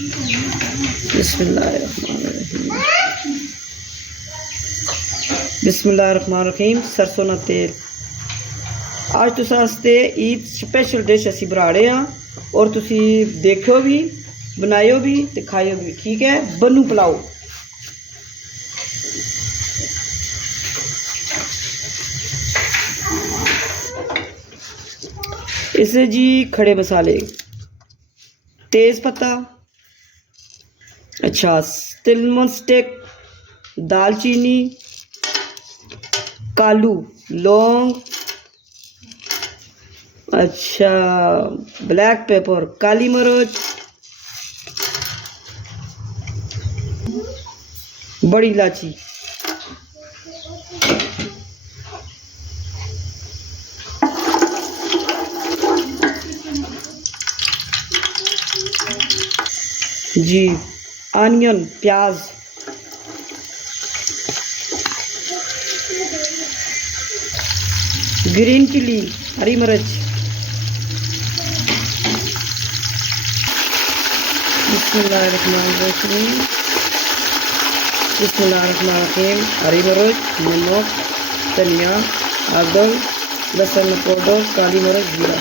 बिस्मिल्लाहिर्रहमानिर्रहीम। बिस्मिल्लाहिर्रहमानिर्रहीम। सरसों का तेल आज तुस आस्ते ईद स्पेशल डिश असी बना रहे हैं और तुसी देखो भी बनायो भी ते खाओ भी। ठीक है, बनू पुलाओ। इसे जी खड़े मसाले, तेज पत्ता, अच्छा तिलमन स्टिक, दालचीनी, कालू, लौंग, अच्छा ब्लैक पेपर, काली मिर्च, बड़ी इलायची, जी आनियन, प्याज, ग्रीन चिली, हरी मिर्च, बिस्मिल्लाहिर्रहमानिर्रहीम। बिस्मिल्लाहिर्रहमानिर्रहीम। हरी मिर्च, नमक, धनिया, अदरक, लहसुन पाउडर, काली मिर्च, जीरा।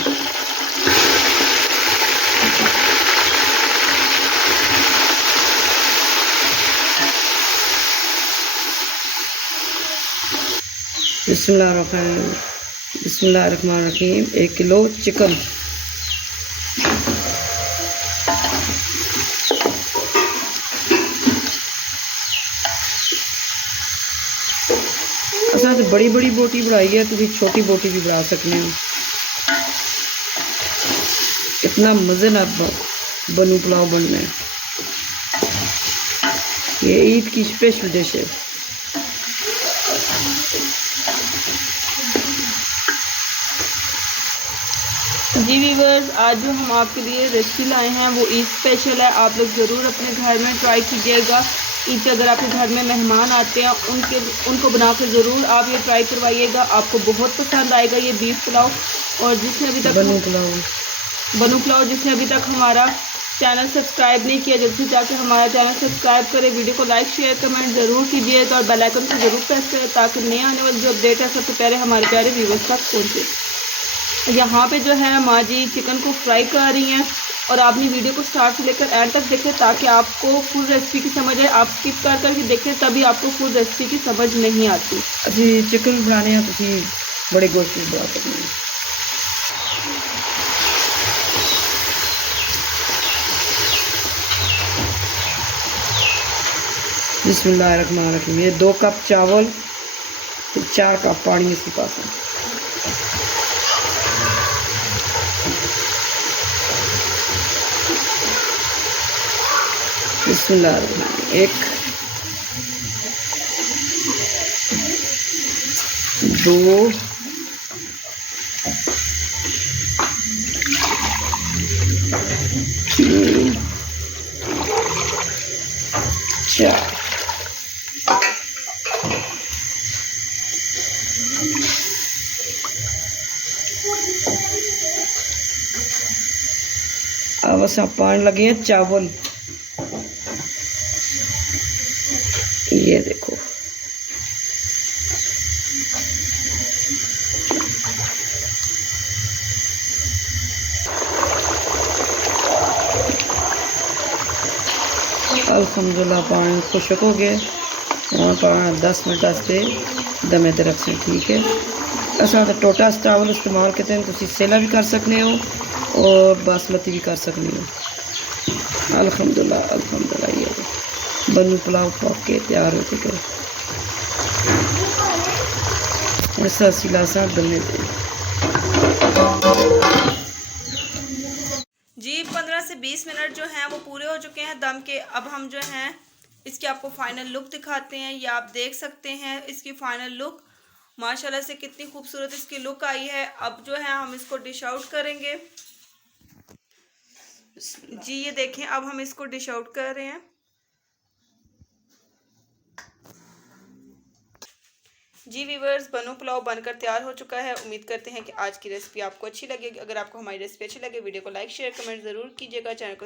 बिस्मिल्लाहिर्रहमानिर्रहीम। 1 किलो चिकन, असा तो बड़ी बड़ी बोटी बनाई है, तुम छोटी बोटी भी बना सकते हो। इतना मज़ेदार बनू पुलाव बनना है। ये ईद की स्पेशल डिश है। जी व्यूअर्स, आज जो हम आपके लिए रेसिपी लाए हैं वो ईद स्पेशल है। आप लोग ज़रूर अपने घर में ट्राई कीजिएगा। ईद पे अगर आपके घर में मेहमान आते हैं उनको बना के ज़रूर आप ये ट्राई करवाइएगा, आपको बहुत पसंद आएगा ये बीफ पुलाव। और जिसने अभी तक बनू पुलाव जिसने अभी तक हमारा चैनल सब्सक्राइब नहीं किया, जल्दी से जाकर हमारा चैनल सब्सक्राइब करें, वीडियो को लाइक शेयर कमेंट ज़रूर कीजिएगा और बेल आइकन को ज़रूर प्रेस करें ताकि नए आने वाली जो अपडेट है सबसे पहले हमारे प्यारे व्यूअर्स तक पहुँचे। यहाँ पे जो है माँ जी चिकन को फ्राई कर रही हैं और आपने वीडियो को स्टार्ट से लेकर एंड तक देखें ताकि आपको फुल रेसिपी की समझ आए। आप स्किप कर करके देखें तभी आपको फुल रेसिपी की समझ नहीं आती। जी चिकन बनाने हैं तुसी बड़े गोश्त बना सकते हैं। बिस्मिल्लाहिर्रहमानिर्रहीम। ये 2 कप चावल, 4 कप पानी इसके पास है। बिस्मिल्लाहिर्रहमानिर्रहीम। 1 2 3 4 अब अस पानी लगे हैं चावल। ये देखो अल्हम्दुलिल्लाह पानी खुशक हो गया और पानी 10 मिनट वास्ते दमे ते रख से। ठीक है, असा तो टोटा चावल इस्तेमाल करते हैं, तुम सेला भी कर सकते हो और बासमती भी कर सकते हो। अल्हम्दुलिल्लाह अल्हम्दुलिल्लाह। ये बनू पुलाव पक के तैयार हो चुके ऐसा सिलासा दमे दे। जी 15 से 20 मिनट जो हैं वो पूरे हो चुके हैं दम के। अब हम जो हैं इसकी आपको फाइनल लुक दिखाते हैं। ये आप देख सकते हैं इसकी फाइनल लुक, माशाल्लाह से कितनी खूबसूरत इसकी लुक आई है। अब जो है हम इसको डिश आउट करेंगे। जी ये देखें, अब हम इसको डिश आउट कर रहे हैं। जी व्यूवर्स, बनू पुलाव बनकर तैयार हो चुका है। उम्मीद करते हैं कि आज की रेसिपी आपको अच्छी लगेगी। अगर आपको हमारी रेसिपी अच्छी लगे वीडियो को लाइक शेयर कमेंट ज़रूर कीजिएगा, चैनल को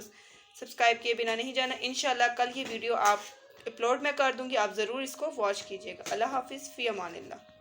सब्सक्राइब किए बिना नहीं जाना। इंशाल्लाह कल ये वीडियो आप अपलोड मैं कर दूँगी, आप ज़रूर इसको वॉच कीजिएगा। अल्लाह हाफिज़, फ़ी अमानिल्लाह।